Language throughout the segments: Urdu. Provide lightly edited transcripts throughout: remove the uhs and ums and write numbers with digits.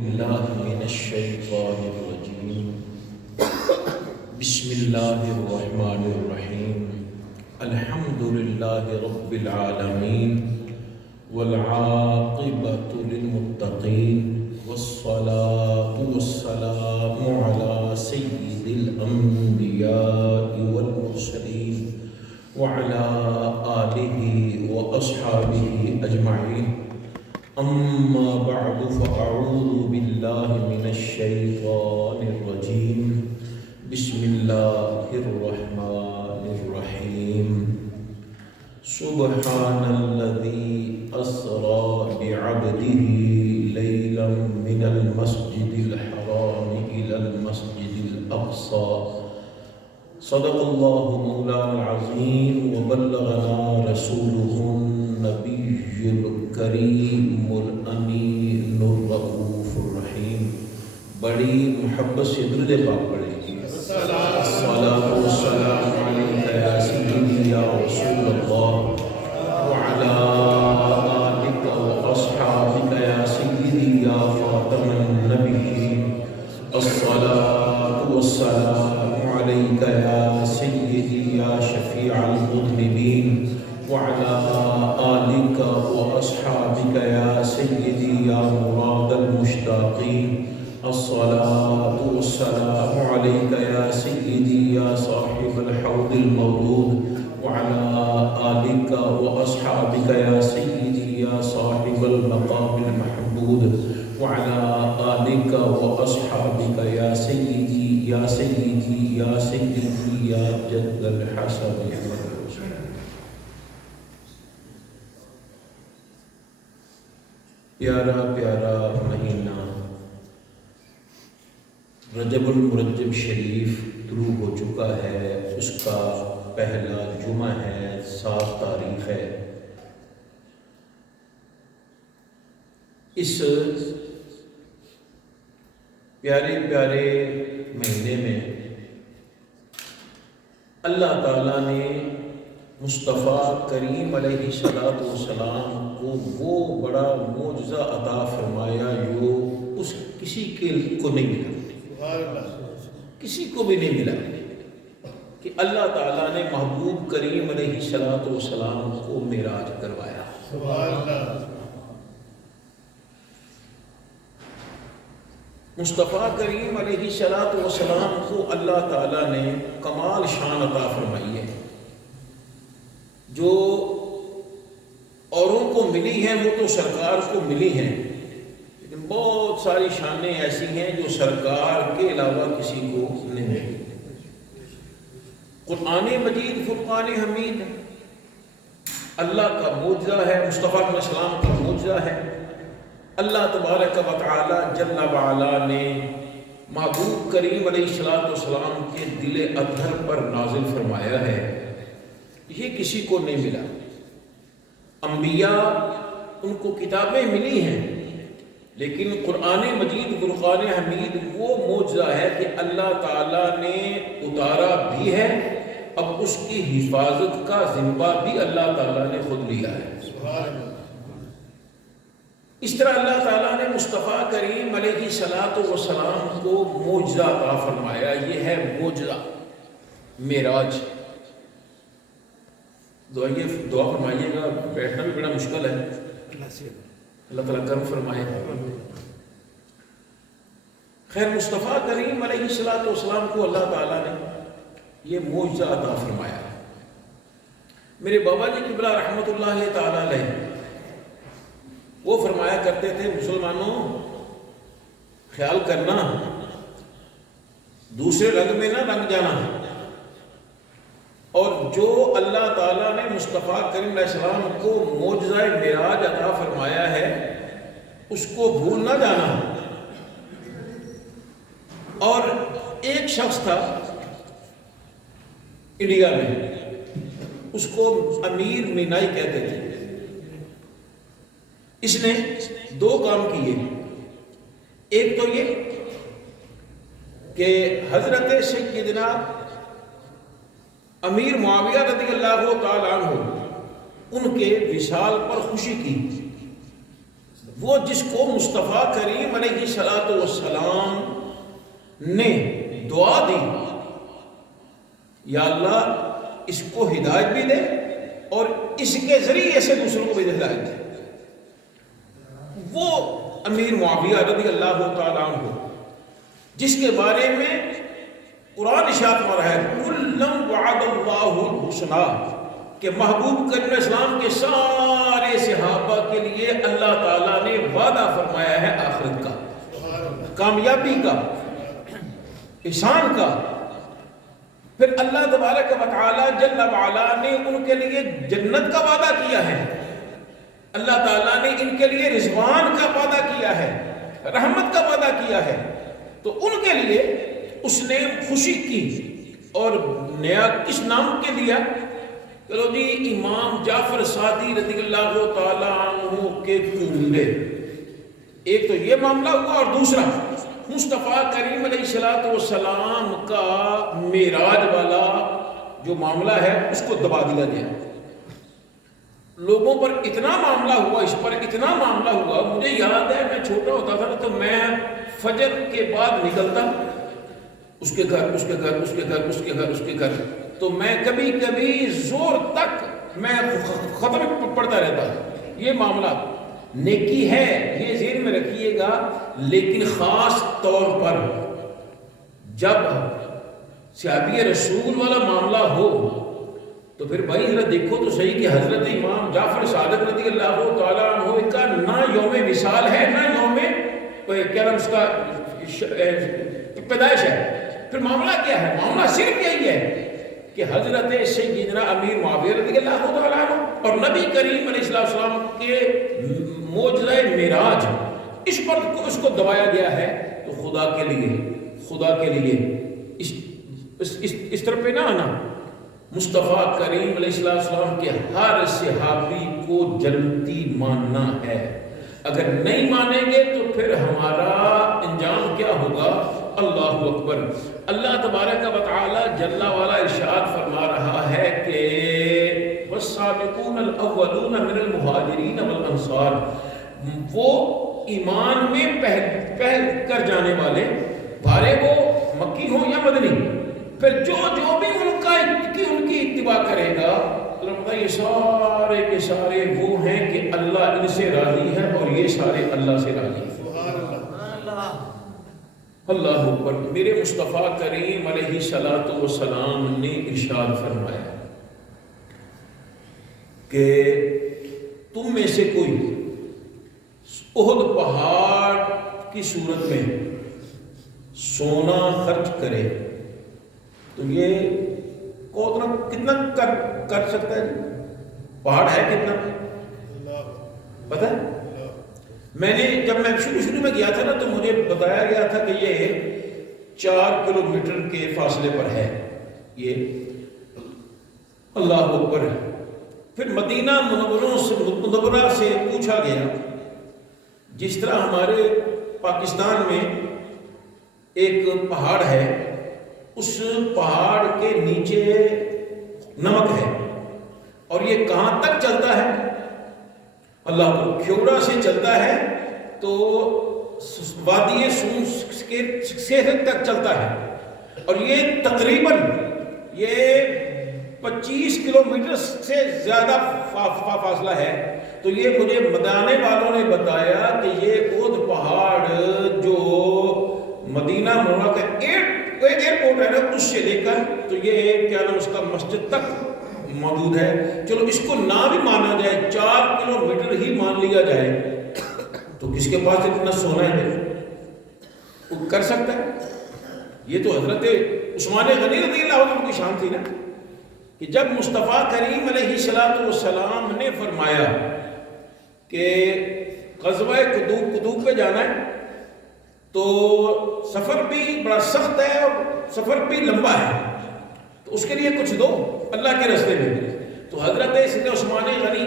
الله من الشيطان الرجيم. بسم الله الرحمن الرحيم. الحمد لله رب العالمين والعاقبة للمتقين والصلاة والسلام على سيد الأنبياء والمرسلين وعلى آله وأصحابه أجمعين. أما بعد فأعوذ بالله من الشيطان الرجيم. بسم الله الرحمن الرحيم. سبحان الذي أسرى بعبده ليلا من المسجد الحرام إلى المسجد الأقصى. صدق الله مولانا العظيم وبلغنا رسوله النبي الكريم الأمين الرؤوف الرحيم. بڑی محبت سے درود پاک پڑھیں گے. الصلاة والسلام عليك يا سيدي يا رسول الله وعلى آلك وأصحابك يا سيدي يا خاتم النبيين. الصلاة والسلام عليك يا سيدي يا شفيع المذنبين وعلى آلك وأصحابك يا سيدي يا مراد المشتاقين. الصلاة والسلام عليك يا سيدي يا صاحب الحوض المولود وعلى آلك وأصحابك يا سيدي يا صاحب المقام المحمود وعلى آلك وأصحابك يا سيدي يا سيدي يا سيدي يا جد الحسن. پیارا پیارا مہینہ رجب المرجب شریف شروع ہو چکا ہے. اس کا پہلا جمعہ ہے، 7 تاریخ ہے. اس پیارے پیارے مہینے میں اللہ تعالیٰ نے مصطفیٰ کریم علیہ السلام کو وہ بڑا معجزہ عطا فرمایا جو اس کسی کو نہیں ملا، کسی کو بھی نہیں ملا، کہ اللہ تعالیٰ نے محبوب کریم علیہ السلام کو معراج کروایا. مصطفیٰ کریم علیہ السلام کو اللہ تعالیٰ نے کمال شان عطا فرمائی ہے. جو اوروں کو ملی ہیں وہ تو سرکار کو ملی ہیں، لیکن بہت ساری شانیں ایسی ہیں جو سرکار کے علاوہ کسی کو نہیں ملی. قرآن مجید فرقان حمید اللہ کا معجزہ ہے، مصطفیٰ علیہ السلام کا معجزہ ہے. اللہ تبارک و تعالی جل وعلا نے محبوب کریم علیہ السلام کے دل اطہر پر نازل فرمایا ہے. یہ کسی کو نہیں ملا. انبیاء ان کو کتابیں ملی ہیں، لیکن قرآن مجید فرقان حمید وہ معجزہ ہے کہ اللہ تعالیٰ نے اتارا بھی ہے، اب اس کی حفاظت کا ذمہ بھی اللہ تعالیٰ نے خود لیا ہے. اس طرح اللہ تعالیٰ نے مصطفیٰ کریم علیہ السلام کو معجزہ عطا فرمایا. یہ ہے معجزہ معراج. دعا فرمائیے گا، بیٹھنا بھی بڑا مشکل ہے. اللہ تعالیٰ کرم فرمائے. خیر، مصطفیٰ کریم علیہ السلام کو اللہ تعالیٰ نے یہ معجزہ عطا فرمایا. میرے بابا جی قبلہ رحمۃ اللہ تعالیٰ علیہ وہ فرمایا کرتے تھے، مسلمانوں خیال کرنا، دوسرے رنگ میں نہ رنگ جانا، اور جو اللہ تعالیٰ نے مصطفیٰ کریم علیہ السلام کو معجزہ معراج عطا فرمایا ہے اس کو بھول نہ جانا. اور ایک شخص تھا انڈیا میں، اس کو امیر مینائی کہتے تھے. اس نے 2 کام کیے. ایک تو یہ کہ حضرت سیدنا امیر معاویہ رضی اللہ تعالیٰ عنہ ان کے وصال پر خوشی کی. وہ جس کو مصطفیٰ کریم علیہ الصلوۃ والسلام نے دعا دی، یا اللہ اس کو ہدایت بھی دے اور اس کے ذریعے سے دوسروں کو بھی ہدایت دے، وہ امیر معاویہ رضی اللہ تعالیٰ عنہ جس کے بارے میں قرآن ارشاد فرما رہا ہے کلًا وعد اللہ الحسنی، کہ محبوب کریم اسلام کے سارے صحابہ کے لیے اللہ تعالیٰ نے وعدہ فرمایا ہے آخرت کا، کامیابی کا، احسان کا۔ پھر اللہ تبارک و تعالیٰ جل وعلا نے ان کے لیے جنت کا وعدہ کیا ہے، اللہ تعالیٰ نے ان کے لیے رضوان کا وعدہ کیا ہے، رحمت کا وعدہ کیا ہے، تو ان کے لیے اس نے خوشی کی اور نیا کس نام کے لیا؟ چلو جی امام جعفر صادق رضی اللہ تعالیٰ عنہ کے کنبے، ایک تو یہ معاملہ ہوا، اور دوسرا مصطفیٰ کریم علیہ الصلوۃ والسلام کا معراج والا جو معاملہ ہے اس کو دبا دیا گیا۔ لوگوں پر اتنا معاملہ ہوا، اس پر اتنا معاملہ ہوا، مجھے یاد ہے میں چھوٹا ہوتا تھا تو میں فجر کے بعد نکلتا اس کے گھر اس کے گھر اس کے گھر اس کے گھر اس کے گھر، تو میں کبھی کبھی زور تک میں ختم پڑھتا رہتا۔ یہ معاملہ نیکی ہے، یہ ذہن میں رکھیے گا، لیکن خاص طور پر جب صحابی رسول والا معاملہ ہو تو پھر بھائی ذرا دیکھو تو صحیح کہ حضرت امام جعفر صادق رضی اللہ تعالیٰ عنہ کا نہ یوم وصال ہے، نہ یوم کیا نام اس کا پیدائش ہے۔ پھر معاملہ کیا ہے؟ معاملہ صرف یہی ہے کہ حضرت سیدنا امیر معاویہ رضی اللہ تعالیٰ عنہ اور نبی کریم علیہ السلام کے معجزہ معراج اس پر اس کو دبایا گیا ہے۔ تو خدا کے لیے اس طرح پہ نہ آنا، مصطفیٰ کریم علیہ السلام کے ہر صحابی کو جنتی ماننا ہے۔ اگر نہیں مانیں گے تو پھر ہمارا انجام کیا ہوگا؟ اللہ اکبر۔ اللہ تبارک و تعالی جل وعلا ارشاد فرما رہا ہے کہ والسابقون الاولون من المہاجرین والانصار، وہ ایمان میں پہل کر جانے والے، بھارے وہ مکی ہوں یا مدنی، پھر جو بھی ان کی اتباع کرے گا، اللہ یہ سارے کے سارے وہ ہیں کہ اللہ ان سے راضی ہے اور یہ سارے اللہ سے راضی ہیں۔ اللہ اکبر۔ میرے مصطفیٰ کریم علیہ الصلوۃ والسلام نے ارشاد فرمایا کہ تم میں سے کوئی احد پہاڑ کی صورت میں سونا خرچ کرے تو یہ کتنا کر سکتا ہے؟ پہاڑ ہے کتنا پتہ ہے؟ میں نے جب میں شروع میں گیا تھا نا تو مجھے بتایا گیا تھا کہ یہ 4 کلومیٹر کے فاصلے پر ہے یہ۔ اللہ اکبر۔ پھر مدینہ منورہ سے پوچھا گیا، جس طرح ہمارے پاکستان میں ایک پہاڑ ہے، اس پہاڑ کے نیچے نمک ہے اور یہ کہاں تک چلتا ہے؟ اللہ کو کھیوڑا سے چلتا ہے تو وادی سونس کے سیرت تک چلتا ہے، اور یہ تقریباً 25 کلومیٹر سے زیادہ فاصلہ ہے۔ تو یہ مجھے مدانے والوں نے بتایا کہ یہ احد پہاڑ جو مدینہ منورہ کا ایئرپورٹ ہے نا، اس سے لے کر تو یہ کیا نام اس کا مسجد تک موجود ہے۔ چلو اس کو نہ بھی مانا جائے، 4 کلومیٹر ہی مان لیا جائے، تو کس کے پاس اتنا سونا ہے وہ کر سکتا ہے؟ یہ تو حضرت عثمان غنی رضی اللہ عنہ کی شان تھی نا، کہ جب مصطفیٰ کریم علیہ الصلوۃ والسلام نے فرمایا کہ غزوہ قدوق پہ جانا ہے تو سفر بھی بڑا سخت ہے اور سفر بھی لمبا ہے، تو اس کے لیے کچھ دو اللہ کے راستے میں۔ تو حضرت سیدنا عثمان غنی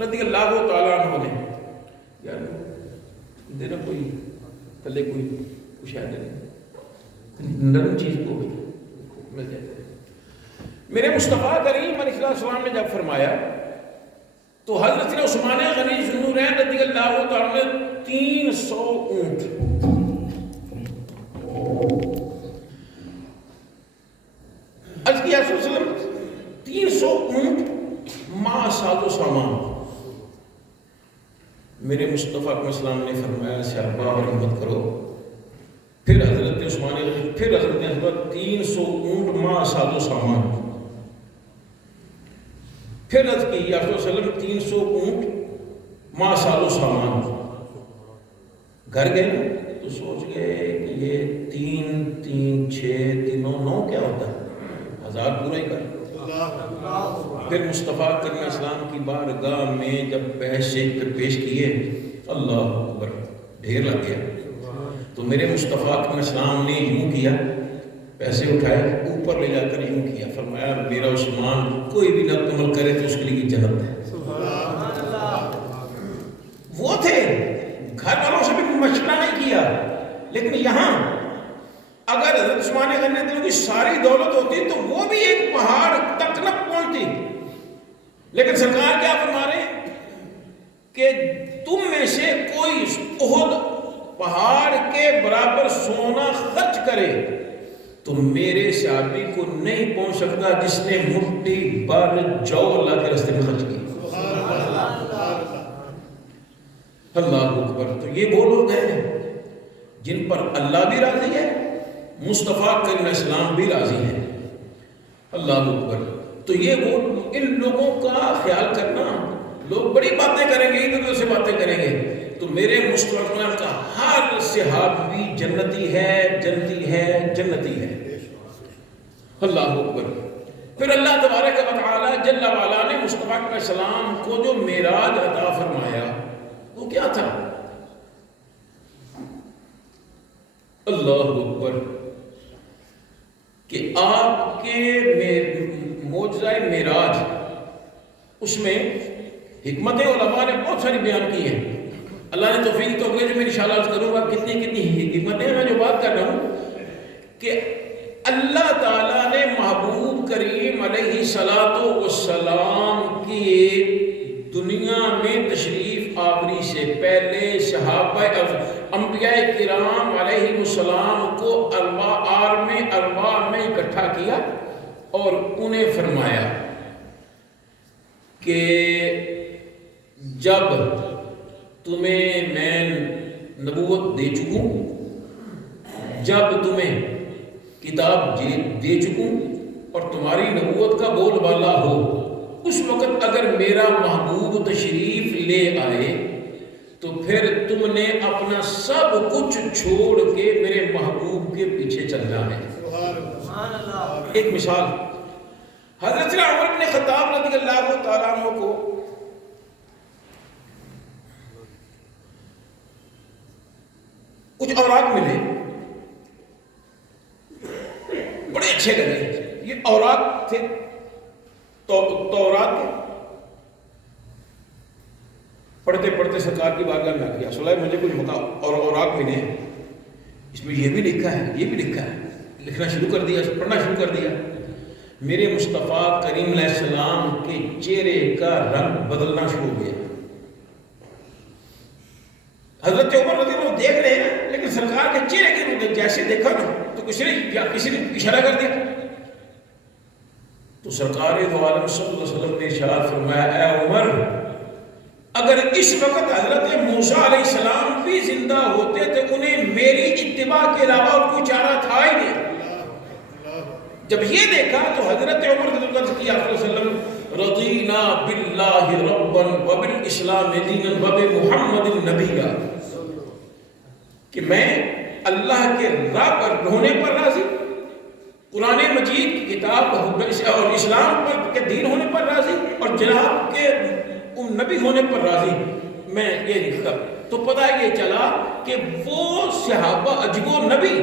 رضی اللہ تعالیٰ عنہ نے یار دینا کوئی تلے کوئی کچھ ہے نہیں، نرم چیز کو مل جائے۔ میرے مصطفیٰ کریم علیہ السلام نے جب فرمایا تو حضرت عثمان غنی ذوالنورین رضی اللہ تعالیٰ نے 300 اونٹ عرض کیا صلی اللہ علیہ وسلم 300 اونٹ ماں ساز و سامان. میرے مصطفیٰ علیہ السلام نے فرمایا صحابہ اور ہمت کرو. پھر حضرت عثمان پھر حضرت نے 300 اونٹ ماں ساز و سامان. پھر عرض کی یا رسول اللہ علیہ وسلم 300 اونٹ ماں ساز و سامان. گھر گئے تو سوچ گئے کہ یہ 3 3 6 3 9 کیا ہوتا ہے, 1000 پورا ہی کر. پھر مصطفیٰ کریم اسلام کی بارگاہ میں جب پیسے پیش کیے, اللہ اکبر, ڈھیر لگ گیا. تو میرے مصطفیٰ کریم اسلام نے یوں کیا, پیسے اٹھائے اوپر لے جا کر یوں کیا, فرمایا میرا عثمان کوئی بھی نقد عمل کرے تو اس کے لیے جنت ہے. وہ تھے گھر والوں سے بھی مشورہ نہیں کیا. لیکن یہاں اگر حضرت عثمان غنی کی ساری دولت ہوتی تو وہ بھی ایک پہاڑ تک نہ پہنچتی. لیکن سرکار کیا فرما رہے ہیں کہ تم میں سے کوئی احد پہاڑ کے برابر سونا خرچ کرے تو میرے صحابی کو نہیں پہنچ سکتا جس نے مٹھی بھر جو اللہ کے راستے میں خرچ کی. اللہ اکبر. تو یہ وہ لوگ ہیں جن پر اللہ بھی راضی ہے, مصطفیٰ کریم اسلام بھی راضی ہے. اللہ اکبر. تو یہ وہ ان لوگوں کا خیال کرنا. لوگ بڑی باتیں کریں گے, ادھر ادھر سے باتیں کریں گے, تو میرے مصطفیٰ کا ہر صحابی جنتی ہے, جنتی ہے, جنتی ہے. اللہ اکبر. پھر اللہ تبارک و تعالی جل وعلا نے مصطفیٰ علیہ السلام کو جو معراج عطا فرمایا وہ کیا تھا؟ اللہ اکبر. کہ آپ کے معجزہ معراج, اس میں حکمت علماء نے بہت ساری بیان کی ہیں. اللہ نے توفیق تو اگلے جو میں انشاءاللہ عرض کروں گا کتنی حکمتیں. میں جو بات کر رہا ہوں کہ اللہ تعالیٰ نے محبوب کریم علیہ السلام کی دنیا میں تشریف آوری سے پہلے صحابہ انبیاء کرام علیہ السلام کو ارواح میں اکٹھا کیا اور انہیں فرمایا کہ جب تمہیں میں نبوت دے چکوں, جب تمہیں کتاب دے چکوں اور تمہاری نبوت کا بول بالا ہو, اس وقت اگر میرا محبوب تشریف لے آئے تو پھر تم نے اپنا سب کچھ چھوڑ کے میرے محبوب کے پیچھے چلنا ہے. ایک مثال, حضرت عمر بن خطاب رضی اللہ تعالیٰ عنہ کو کچھ اوراق ملے, بڑے اچھے لگے. یہ اوراق تھے تورات کے. پڑھتے پڑھتے سرکار کی بارگاہ میں آ گیا, سلائے مجھے کچھ بتاؤ. اور اوراق ملے ہیں, اس میں یہ بھی لکھا ہے, یہ بھی لکھا ہے. لکھنا شروع کر دیا, پڑھنا شروع کر دیا. میرے مصطفیٰ کریم علیہ السلام کے چہرے کا رنگ بدلنا شروع ہو گیا. حضرت عمر رضی اللہ عنہ دیکھ رہے ہیں لیکن سرکار کے چہرے کے رنگ جیسے دیکھا نا تو کسی نے اشارہ کر دیا. تو سرکار دو عالم صلی اللہ علیہ وسلم نے ارشاد فرمایا, اے عمر, اگر اس وقت حضرت موسیٰ علیہ السلام بھی زندہ ہوتے تو انہیں میری اتباع کے علاوہ اور کوئی چارہ تھا ہی نہیں. جب یہ دیکھا تو حضرت عمر رضی اللہ علیہ وسلم رضینا باللہ ربا وبالاسلام دینا وبمحمد نبیا, کہ میں اللہ کے رب ہونے پر راضی, قرآن مجید کی کتاب اور اسلام کے دین ہونے پر راضی, اور جناب کے نبی ہونے پر راضی. میں یہ لکھا تو پتہ یہ چلا کہ وہ صحابہ وہ نبی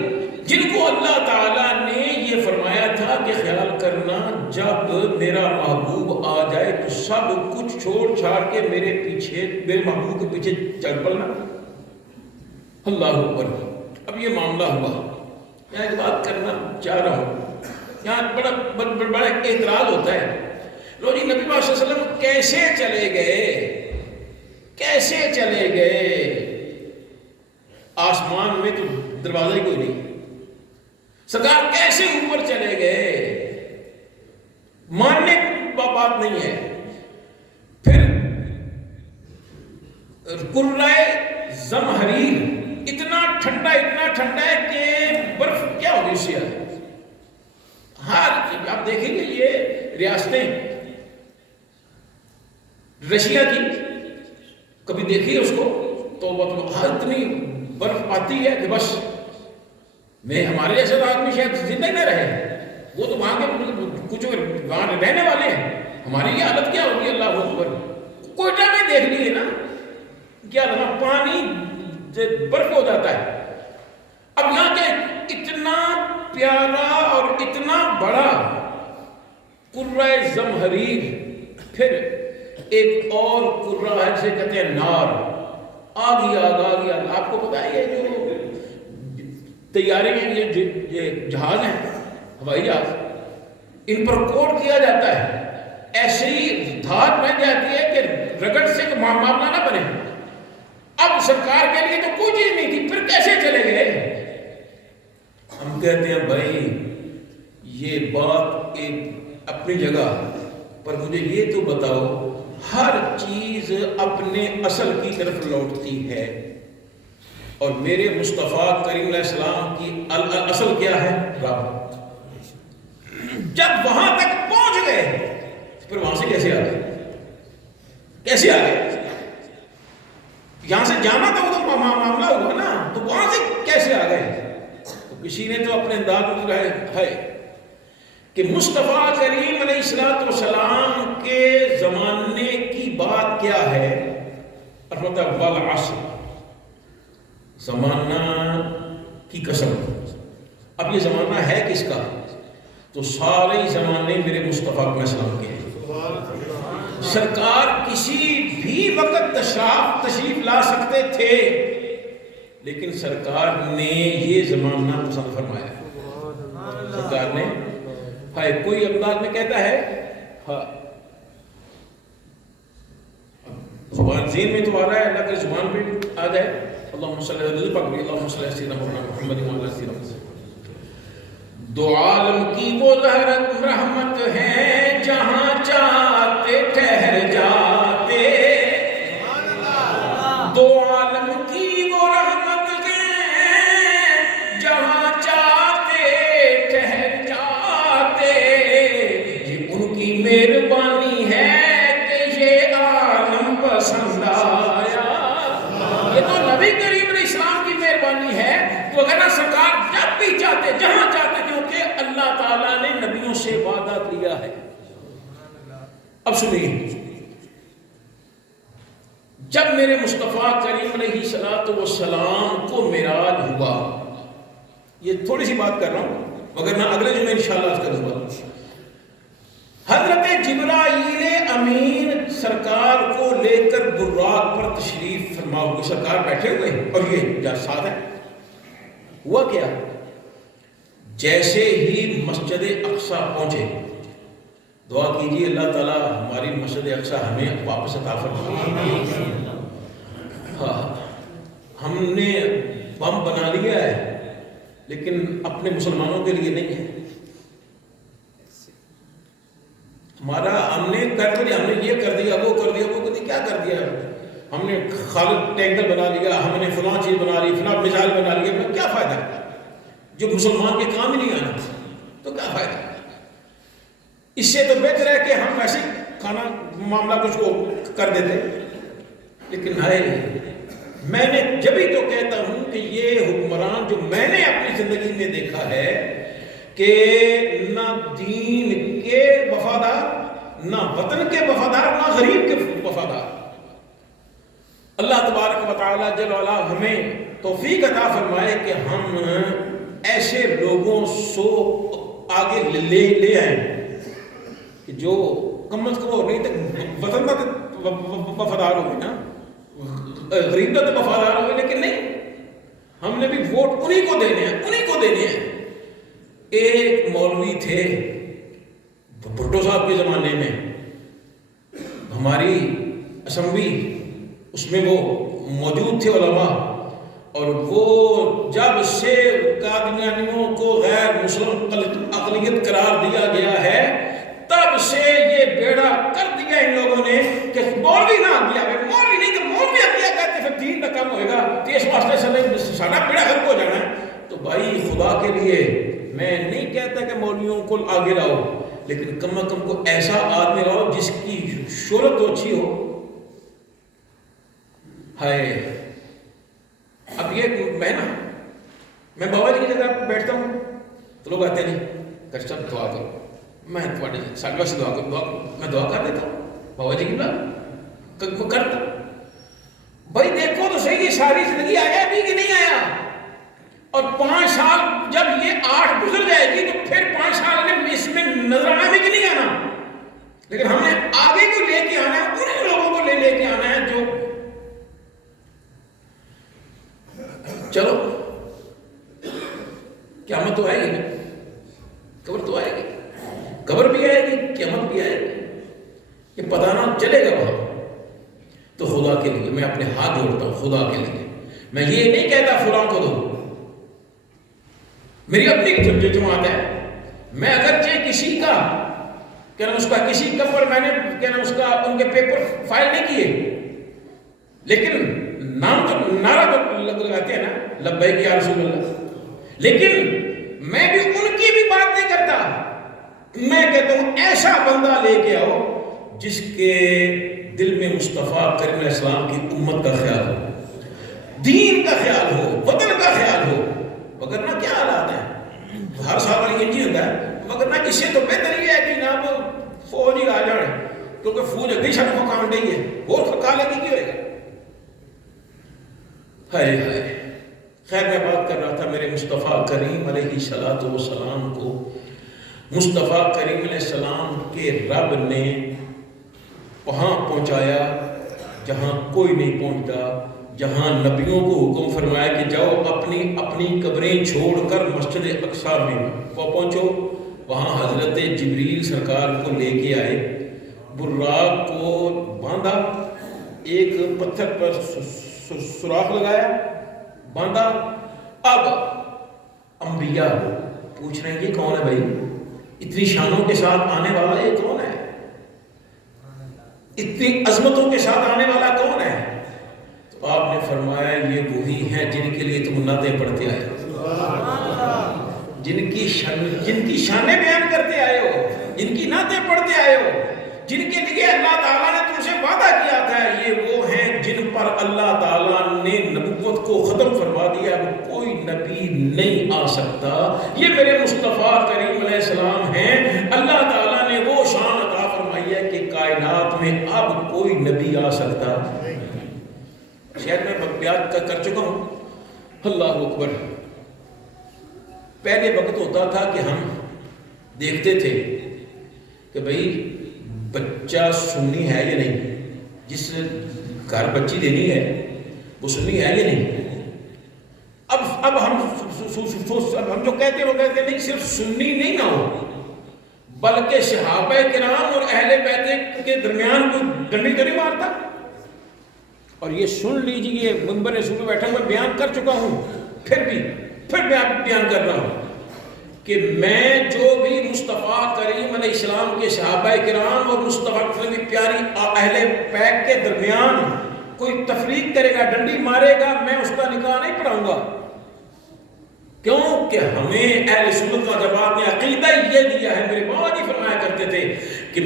جن کو اللہ تعالیٰ نے یہ فرمایا تھا کہ خیال کرنا جب میرا محبوب آ جائے تو سب کچھ چھوڑ چھاڑ کے میرے محبوب کے پیچھے چل پڑنا. اللہ اکبر. اب یہ معاملہ ہوا. یہاں ایک بات کرنا چاہ رہا ہوں, یہاں بڑا اعتراض ہوتا ہے لو جی نبی پاک صلی اللہ علیہ وسلم کیسے چلے گئے، کیسے چلے گئے؟ آسمان میں تو دروازہ ہی کوئی نہیں، سرکار کیسے اوپر چلے گئے؟ ماننے کی بات نہیں ہے۔ پھر قرۂ زمہریر اتنا ٹھنڈا ہے کہ برف کیا ہوگی اس سے؟ ہر آپ دیکھیں گے یہ ریاستیں رشیا کی، کبھی دیکھیے اس کو تو اتنی برف آتی ہے کہ بس میں ہمارے جیسے آدمی شاید زندہ ہی نہ رہے، وہ تو وہاں کے کچھ وہاں رہنے والے ہیں، ہماری یہ حالت کیا ہوگی؟ اللہ اکبر۔ کوئٹہ میں دیکھ لیجیے نا کیا پانی برف ہو جاتا ہے۔ اب یہاں کے اتنا پیارا اور اتنا بڑا قرۂ زمہریر، پھر ایک اور قرہ ہے جسے کہتے ہیں نار، آگ ہی آگ۔ آپ کو پتا ہے یہ جو طیارے ہیں، یہ جہاز ہیں، ہوائی جہاز، ان پر کوٹ کیا جاتا ہے، ایسی دھات بن جاتی ہے کہ رگڑ سے معاملہ نہ بنے۔ اب سرکار کے لیے تو کوئی چیز نہیں تھی، پھر کیسے چلے گئے؟ ہم کہتے ہیں بھائی یہ بات ایک اپنی جگہ، پر مجھے یہ تو بتاؤ ہر چیز اپنے اصل کی طرف لوٹتی ہے، اور میرے مصطفیٰ کریم علیہ السلام کی اصل کیا ہے؟ رب۔ جب وہاں تک پہنچ گئے پھر وہاں سے کیسے آ گئے؟ کیسے آ گئے؟ یہاں سے جانا تھا وہ تو معاملہ ہوا نا، تو وہاں سے کیسے آ گئے؟ تو کسی نے تو اپنے انداز میں کہا ہے کہ مصطفیٰ کریم علیہ السلام کے زمانے کی بات کیا ہے؟ والعصر، زمانہ کی قسم۔ اب یہ زمانہ ہے کس کا؟ تو سارے زمانے میرے مصطفیٰ علیہ السلام کے ہیں۔ سرکار کسی بھی وقت تشریف لا سکتے تھے، لیکن سرکار نے یہ زمانہ پسند فرمایا۔ سرکار نے کوئی انداز میں کہتا ہے، زبان ذہن میں تو آ رہا ہے، اللہ کے زبان پہ آ جائے، اللہم صلی اللہ علیہ وسلم۔ دو عالم کی وہ رحمت ہے، جہاں چاہتے ٹھہر جاتے۔ دو عالم کی وہ رحمت ہے، جہاں چاہتے ٹھہر جاتے۔ یہ ان کی مہربانی ہے کہ یہ عالم پسند آیا۔ یہ تو نبی کریم علیہ السلام کی مہربانی ہے، تو اگر سرکار جب بھی چاہتے، جہاں چاہتے، کیونکہ اللہ تعالیٰ نے نبیوں سے وعدہ کیا ہے۔ اب سنیے، جب میرے مصطفیٰ کریم علیہ السلام کو معراج ہوا، یہ تھوڑی سی بات کر رہا ہوں مگر میں اگلے جمعے انشاءاللہ کروں گا۔ حضرت جبرائیل امین سرکار کو لے کر براق پر تشریف فرما ہوئے، سرکار بیٹھے ہوئے اور یہ ساتھ ہے۔ ہوا کیا؟ جیسے ہی مسجد اقصی پہنچے، دعا کیجیے اللہ تعالیٰ ہماری مسجد اقصی ہمیں واپس عطا فرمائے۔ ہم نے بم بنا لیا ہے لیکن اپنے مسلمانوں کے لیے نہیں ہے۔ ہم نے کر دیا، ہم نے یہ کر دیا، وہ کر دیا، کیا کر دیا؟ ہم نے خالد ٹینکر بنا لیا، ہم نے فلاں چیز بنا لی، فلاں میزائل بنا لیا، میں کیا فائدہ؟ جو مسلمان کے کام ہی نہیں آنا تو کیا فائدہ؟ اس سے تو بہتر ہے کہ ہم ایسے کھانا معاملہ کچھ کو کر دیتے۔ لیکن میں نے جبھی تو کہتا ہوں کہ یہ حکمران جو میں نے اپنی زندگی میں دیکھا ہے کہ نہ دین کے وفادار، نہ وطن کے وفادار، نہ غریب کے وفادار۔ اللہ تبارک و تعالیٰ جل وعلا ہمیں توفیق عطا فرمائے کہ ہم ایسے لوگوں سو آگے لے آئیں کہ جو کم از کم نہیں تک وطن کا وفادار ہوگی نا، غریب کا تو وفادار ہوگی، لیکن نہیں، ہم نے بھی ووٹ انہی کو دینے ہیں، انہی کو دینے ہیں۔ ایک مولوی تھے بھٹو صاحب کے زمانے میں، ہماری اسمبلی اس میں وہ موجود تھے علماء، اور وہ جب سے قادیانیوں کو غیر مسلم اقلیت قرار دیا گیا ہے تب سے یہ بیڑا کر دیا ان لوگوں نے کہ مولوی نہ کیا، مولوی نہیں کہ مولوی کیا کہتے پھر دین کا کم ہوئے گا، تو اس واسطے سے سارا بیڑا غرق ہو جانا ہے۔ تو بھائی خدا کے لیے میں نہیں کہتا کہ مولویوں کو آگے لاؤ، لیکن کم از کم کو ایسا آدمی لاؤ جس کی شہرت تو اچھی ہو۔ ہائے اب یہ میں بابا جی کی جگہ بیٹھتا ہوں تو لوگ آتے ہیں جی صاحب دعا کرو، میں ساڈے واسطے دعا کرو، میں دعا کر دیتا ہوں بابا جی کی بات کرتا۔ بھائی دیکھو تو صحیح، یہ ساری زندگی آیا ابھی کہ نہیں آیا، اور 5 سال جب یہ 8 گزر جائے گی تو پھر 5 سال اس میں نظر آنا بھی کہ نہیں آنا، لیکن ہم نے آگے کو لے کے آنا ہے، ان لوگوں کو لے کے آنا ہے جو چلو قیامت تو آئے گی، قبر تو آئے گی، قبر بھی آئے گی، قیامت بھی آئے گی، یہ پتہ نہ چلے گا وہاں۔ تو خدا کے لیے میں اپنے ہاتھ جوڑتا ہوں، خدا کے لیے میں یہ نہیں کہتا فلاں کو دو، میری اپنی جماعت ہے، میں اگرچہ کسی کا کیا نام اس کا کسی کا پر میں نے کیا نام اس کا ان کے پیپر فائل نہیں کیے، لیکن نام تو نعرہ تو لگاتے ہیں نا لبیک یا رسول اللہ، لیکن میں بھی ان کی بھی بات نہیں کرتا، میں کہتا ہوں ایسا بندہ لے کے آؤ جس کے دل میں مصطفیٰ کریم علیہ السلام کی امت کا خیال ہو، دین کا خیال ہو، وطن کا خیال ہو، وگرنہ کیا حالات ہیں، ہر سال والی یہ چیز ہوتا ہے، وگرنہ اس سے تو بہتر یہ ہے کہ جناب فوج ہی آ جائے، کیونکہ فوج اگلی شب کو کام نہیں ہے، وہ کھا لے گی کی ہوئے گا۔ ہائے ہائے، خیر میں بات کر رہا تھا میرے مصطفیٰ کریم علیہ السلام کو، مصطفیٰ کریم علیہ السلام کے رب نے وہاں پہنچایا جہاں کوئی نہیں پہنچتا، جہاں نبیوں کو حکم فرمایا کہ جاؤ اپنی اپنی قبریں چھوڑ کر مسجد اقصیٰ میں پہنچو، وہاں حضرت جبریل سرکار کو لے کے آئے، براق کو باندھا، ایک پتھر پر سوراخ لگایا، باندھا، اب انبیاء پوچھ رہے ہیں یہ کون ہے بھائی، اتنی شانوں کے ساتھ آنے والا یہ کون ہے، اتنی عظمتوں کے ساتھ آنے والا کون ہے؟ تو آپ نے فرمایا یہ وہی ہیں جن کے لیے تم نعتیں پڑھتے آئے ہو، جن کی شانیں بیان کرتے آئے ہو، جن کی نعتیں پڑھتے آئے ہو، جن کے لیے اللہ تعالیٰ نے تم سے وعدہ کیا تھا، یہ وہ ہیں جن پر اللہ تعالیٰ نے نبوت کو ختم فرما دیا، اب کوئی نبی نہیں آ سکتا، یہ میرے مصطفیٰ کریم علیہ السلام ہیں، اللہ تعالیٰ نے وہ شان عطا فرمائی ہے کہ کائنات میں اب کوئی نبی آ سکتا، شاید میں بیان کر چکا ہوں، اللہ اکبر۔ پہلے وقت ہوتا تھا کہ ہم دیکھتے تھے کہ بھئی بچہ سنی ہے یا نہیں، جس گھر بچی دینی ہے وہ سنی ہے یا نہیں، اب ہم جو کہتے ہیں وہ کہتے ہیں نہیں، صرف سنی نہیں نہ ہو بلکہ صحابہ کرام اور اہل بیت کے درمیان کوئی ڈنڈی تو نہیں مارتا، اور یہ سن لیجیے، منبر رسول میں بیٹھا میں بیان کر چکا ہوں، پھر بیان کر رہا ہوں کہ میں جو بھی مصطفیٰ کریم علیہ السلام کے صحابہ کرام اور مصطفیٰ کی پیاری اہل بیت کے درمیان کوئی تفریق کرے گا، ڈنڈی مارے گا، میں اس کا نکاح نہیں پڑھاؤں گا، کیوں کہ ہمیں اہل سنت و جماعت نے عقیدہ یہ دیا ہے، میرے بابا جی فرمایا کرتے تھے کہ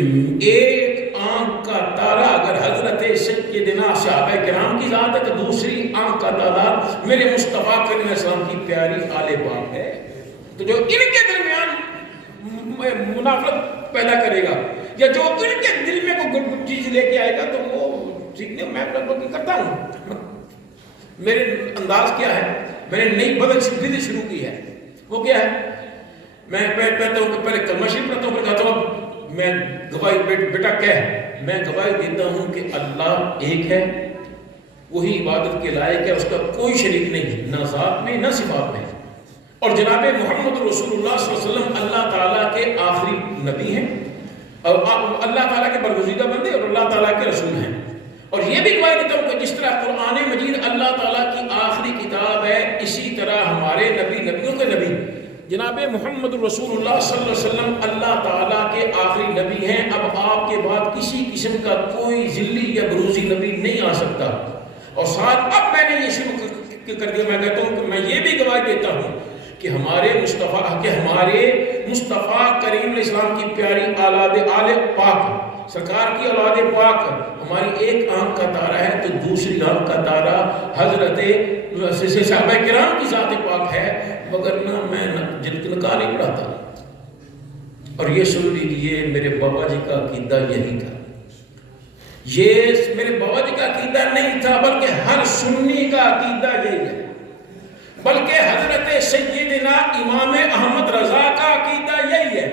ایک آنکھ کا تارا اگر حضرت سیدنا صحابہ کرام کی ذات ہے تو دوسری آنکھ کا تعداد میرے مصطفیٰ کریم علیہ السلام کی پیاری آل بیت ہے، تو جو ان کے درمیان منافرت پیدا کرے گا یا جو ان کے دل میں کوئی چیز لے کے آئے گا تو وہ سیکھنے میں کرتا ہوں، میرے انداز کیا ہے، میں نے نئی بدل شروع کی ہے، وہ کیا ہے، میں کہتا ہوں کہ پہلے کلمہ شریف پڑھتا ہوں، پھر کہتا ہوں میں گواہی بیٹا کہہ، میں گواہی دیتا ہوں کہ اللہ ایک ہے، وہی عبادت کے لائق ہے، اس کا کوئی شریک نہیں، نہ ذات میں نہ صفات میں، اور جناب محمد رسول اللہ صلی اللہ علیہ وسلم اللہ تعالیٰ کے آخری نبی ہیں، اور اللہ تعالیٰ کے برگزیدہ بندے اور اللہ تعالیٰ کے رسول ہیں. اور یہ بھی گواہی دیتا ہوں کہ جس طرح قرآن مجید اللہ تعالیٰ کی آخری کتاب ہے، اسی طرح ہمارے نبی، نبیوں کے نبی جناب محمد رسول اللہ صلی اللہ علیہ وسلم اللہ تعالیٰ کے آخری نبی ہیں. اب آپ کے بعد کسی قسم کا کوئی ذلی یا بروزی نبی نہیں آ سکتا. اور ساتھ اب میں نے یہ شروع کر دیا، میں کہتا ہوں کہ میں یہ بھی گواہی دیتا ہوں کہ ہمارے مصطفیٰ کریم علیہ السلام کی پیاری اولاد آل پاک، سرکار کی اولاد پاک ہماری ایک آنکھ کا تارہ ہے تو دوسری آنکھ کا تارہ حضرت صحابہ کرام کی ذات پاک ہے، وگرنہ میں نکاح نہیں پڑھاتا. اور یہ سن لیجیے، میرے بابا جی کا عقیدہ یہی تھا. یہ میرے بابا جی کا عقیدہ نہیں تھا، بلکہ ہر سنی کا عقیدہ یہی ہے. بلکہ حضرت سیدنا امام احمد رضا کا عقیدہ یہی ہے،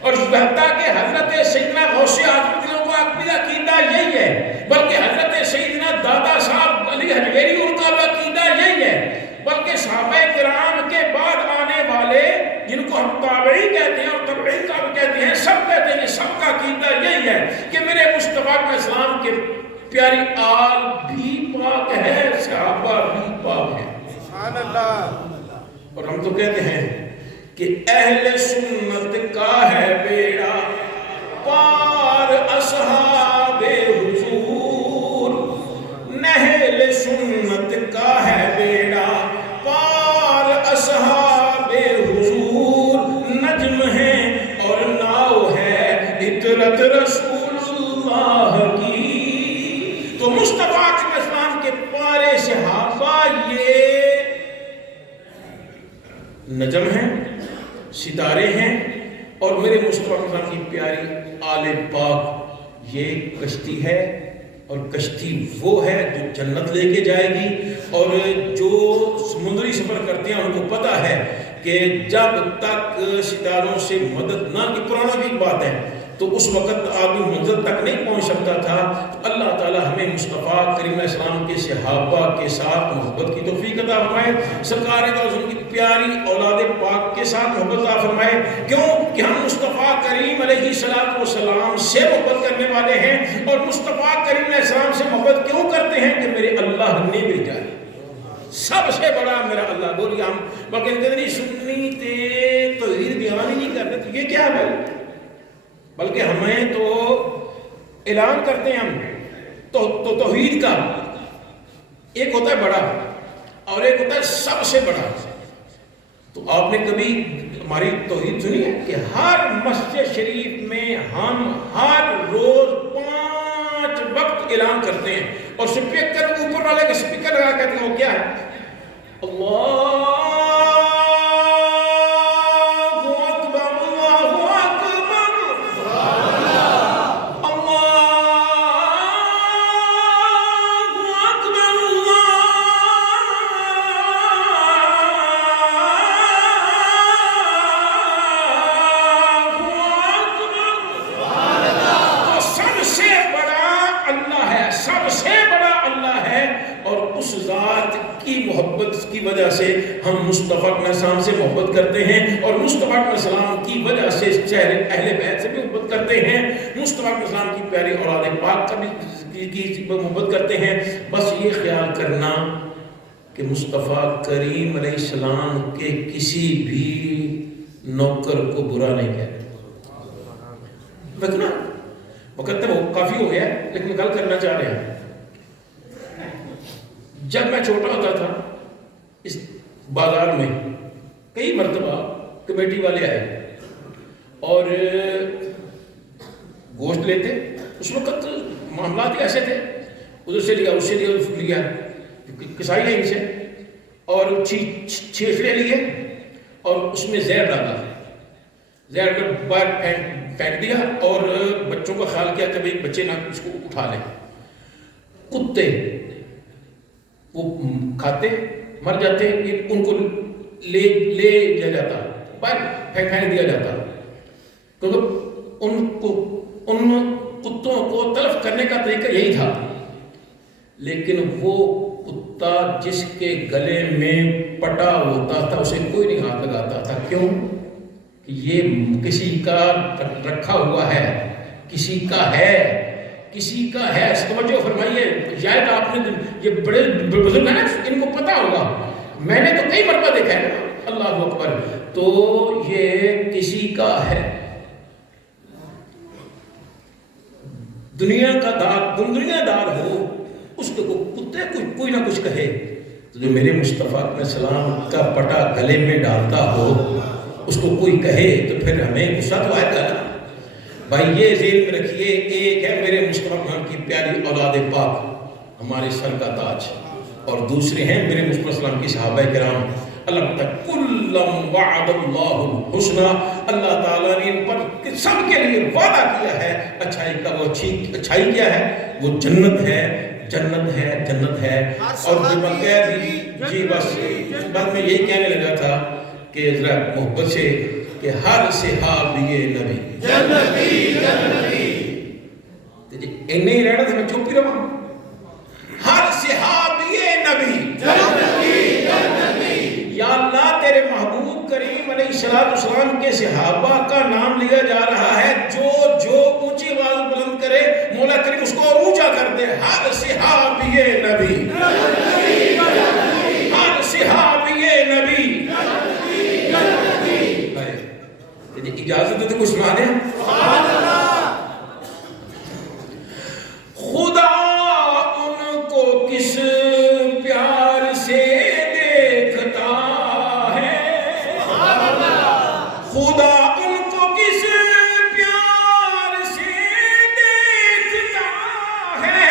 اور حتیٰ کہ حضرت سیدنا غوث اعظم کا عقیدہ یہی ہے، بلکہ حضرت سیدنا دادا صاحب علی حجویری ان کا عقیدہ یہی ہے، بلکہ صحابہ کرام کے بعد آنے والے جن کو ہم تابعی کہتے ہیں اور تابعین کا کہتے ہیں، سب کہتے ہیں، سب کا عقیدہ یہی ہے کہ میرے مصطفیٰ علیہ السلام کے پیاری آل بھی پاک ہے، صحابہ بھی پاک ہے. سبحان اللہ. اور ہم تو کہتے ہیں کہ اہل سنت کا ہے بیڑا پار اصحاب حضور، اہل سنت کا ہے بیڑا پار اصحاب حضور، نجم ہے اور ناؤ ہے عطرت رسول اللہ کی. تو مصطفیٰ علیہ السلام کے پارے صحابہ یہ نجم ہیں، ستارے ہیں، اور میرے مصطفیٰ علیہ السلام کی پیاری آل پاک یہ کشتی ہے. اور کشتی وہ ہے جو جنت لے کے جائے گی. اور جو سمندری سفر کرتے ہیں ان کو پتہ ہے کہ جب تک ستاروں سے مدد نہ کی، پرانا بھی بات ہے، تو اس وقت آدمی منزل تک نہیں پہنچ سکتا تھا. تو اللہ تعالی ہمیں مصطفیٰ کریم علیہ السلام کے صحابہ کے ساتھ محبت کی توفیق عطا فرمائے، سرکار دو عالم کی پیاری اولاد پاک کے ساتھ محبت عطا فرمائے. کیوں کہ ہم مصطفیٰ کریم علیہ السلام سے محبت کرنے والے ہیں. اور مصطفیٰ کریم علیہ السلام سے محبت کیوں کرتے ہیں کہ میرے اللہ نے بھیجا ہے، سب سے بڑا میرا اللہ. بولیے ہم باقی کہتے نہیں سنی تے توحید بیان ہی نہیں کرتے، تو یہ کیا ہے بھائی؟ بلکہ ہمیں تو اعلان کرتے ہیں ہم تو توحید کا. ایک ہوتا ہے بڑا اور ایک ہوتا ہے سب سے بڑا. تو آپ نے کبھی ہماری توحید سنی ہے کہ ہر مسجد شریف میں ہم ہر روز 5 وقت اعلان کرتے ہیں، اور سپیکر اوپر والے کا سپیکر لگا کہتے ہیں وہ کیا ہے؟ اللہ وجہ سے ہم مصطفیٰ علیہ السلام سے محبت کرتے ہیں، اور مصطفیٰ علیہ السلام کی وجہ سے اہل بیت سے بھی محبت کرتے ہیں، مصطفیٰ علیہ السلام کی پیاری اولاد پاک کا بھی محبت کرتے ہیں. بس یہ خیال کرنا کہ مصطفیٰ کریم علیہ السلام کے کسی بھی نوکر کو برا نہیں کہتے. دیکھنا وقت تو کافی ہو گیا لیکن گل کرنا چاہ رہے ہیں. جب میں چھوٹا ہوتا تھا اس بازار میں کئی مرتبہ کمیٹی والے آئے اور گوشت لیتے. اس وقت معاملات ایسے تھے، ادھر سے لیا، اس سے لیا، کسائی ہے ان سے، اور چھیچڑے لیے اور اس میں زہر ڈالا، زہر کو باہر پھینک دیا اور بچوں کا خیال کیا کہ بھئی بچے نہ اس کو اٹھا لیں. کتے وہ کھاتے مر جاتے، ان کو لے جا جاتا، باہر پھینک دیا جاتا، کیونکہ ان کتوں کو تلف کرنے کا طریقہ یہی تھا. لیکن وہ کتا جس کے گلے میں پٹا ہوتا تھا اسے کوئی نہیں ہاتھ لگاتا تھا. کیوں؟ کہ یہ کسی کا رکھا ہوا ہے، کسی کا ہے، کسی کا ہے. توجہ فرمائیے، شاید آپ نے یہ بڑے بزرگ ہیں ان کو پتا ہوگا، میں نے تو کئی مرتبہ دیکھا ہے. اللہ اکبر. تو یہ کسی کا ہے. دنیا کا دار، دنیا دار ہو، اس کو کتے کوئی نہ کچھ کہے، تو جو میرے مصطفیٰ علیہ السلام کا پٹا گلے میں ڈالتا ہو اس کو کوئی کہے تو پھر ہمیں غصہ تو آئے گا نا. بھائی یہ ذہن میں رکھیے، ایک ہے میرے مصطفیٰ کی پیاری اولاد پاک ہمارے سر کا تاج، اور دوسرے ہیں میرے مصطفیٰ صلی اللہ علیہ وسلم کی صحابہ کرام. اللہ کلم وعد اللہ الحسنى، اللہ تعالیٰ نے ان پر سب کے لیے وعدہ کیا ہے اچھائی کا. وہ اچھائی کیا ہے؟ وہ جنت ہے، جنت ہے، جنت ہے. اور جو بغیر جی بس میں یہی کہنے لگا تھا کہ ذرا محبت سے کہ ہر صحابی نبی جنتی جنتی. نہیں رہنا تھا میں چپ ہی رہا. ہر صحابی نبی جنتی جنتی. یا اللہ تیرے محبوب کریم علیہ السلام کے صحابہ کا نام لیا جا رہا ہے، جو اونچی آواز بلند کرے مولا کریم اس کو اور اونچا کر دے. ہر صحابی نبی، ہر صحابی نبی. اجازت ہے تو کچھ سنا دیں. خدا ان کو کس پیار سے دیکھتا ہے، خدا ان کو کس پیار سے دیکھتا ہے،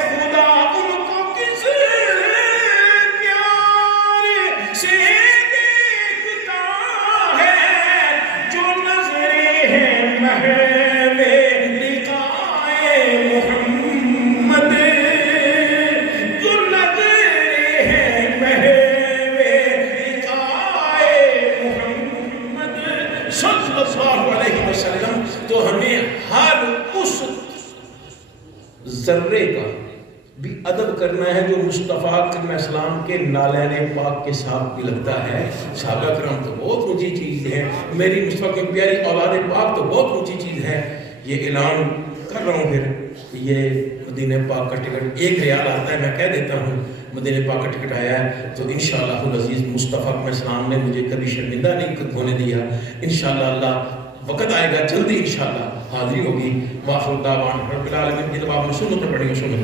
خدا ان کو کس پیار سے دیکھتا ہے، جو نظریں ہیں محو لقائے محمد، جو نظریں ہیں محو لقائے محمد صلی اللہ علیہ وسلم. تو ہمیں ہر اس ذرے کا بھی ادب کرنا ہے جو مصطفیٰ علیہ السلام کے نالین پاک کے ساتھ بھی لگتا ہے. صحابہ کرام تو بہت اونچی چیز ہے، میری مصطفیٰ کی پیاری اولاد پاک تو بہت اونچی چیز ہے. یہ اعلان کر رہا ہوں پھر یہ مدینہ پاک کا ٹکٹ 1 ریال آتا ہے، میں کہہ دیتا ہوں مدینہ پاک کا ٹکٹ آیا ہے تو انشاءاللہ العزیز مصطفیٰ علیہ السلام نے مجھے کبھی شرمندہ نہیں ہونے دیا. انشاءاللہ اللہ وقت آئے گا جلدی انشاءاللہ حاضری ہوگی. وآخر دعوانا رب العالمین. کی جب آپ نے سنت پڑھی سنت